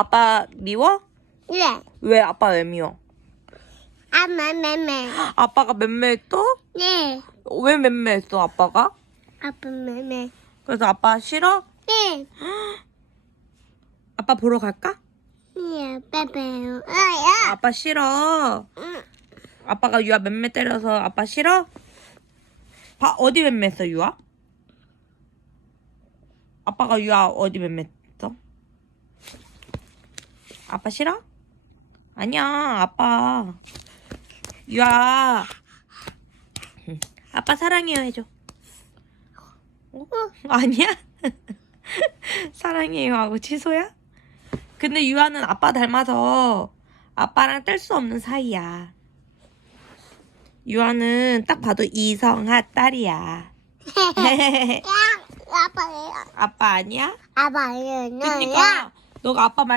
아빠 미워? 네. 왜 아빠 왜 미워? 아마 매매. 아빠가 맴매했어? 네. 왜 맴매했어 아빠가? 아빠 매매. 그래서 아빠 싫어? 네. 아빠 보러 갈까? 네. 빼빼요. 아야. 아빠 싫어. 응. 아빠가 유아 맴매 때려서 아빠 싫어? 봐 어디 맴매했어 유아? 아빠가 유아 어디 맴매했어? 아빠 싫어? 아니야 아빠 유아 응. 아빠 사랑해요 해줘 어? 아니야? 사랑해요 하고 취소야? 근데 유아는 아빠 닮아서 아빠랑 뗄 수 없는 사이야. 유아는 딱 봐도 이성아 딸이야. 야. 아빠예요. 아빠 아니야? 아빠예요. 그러니까 너가 아빠 말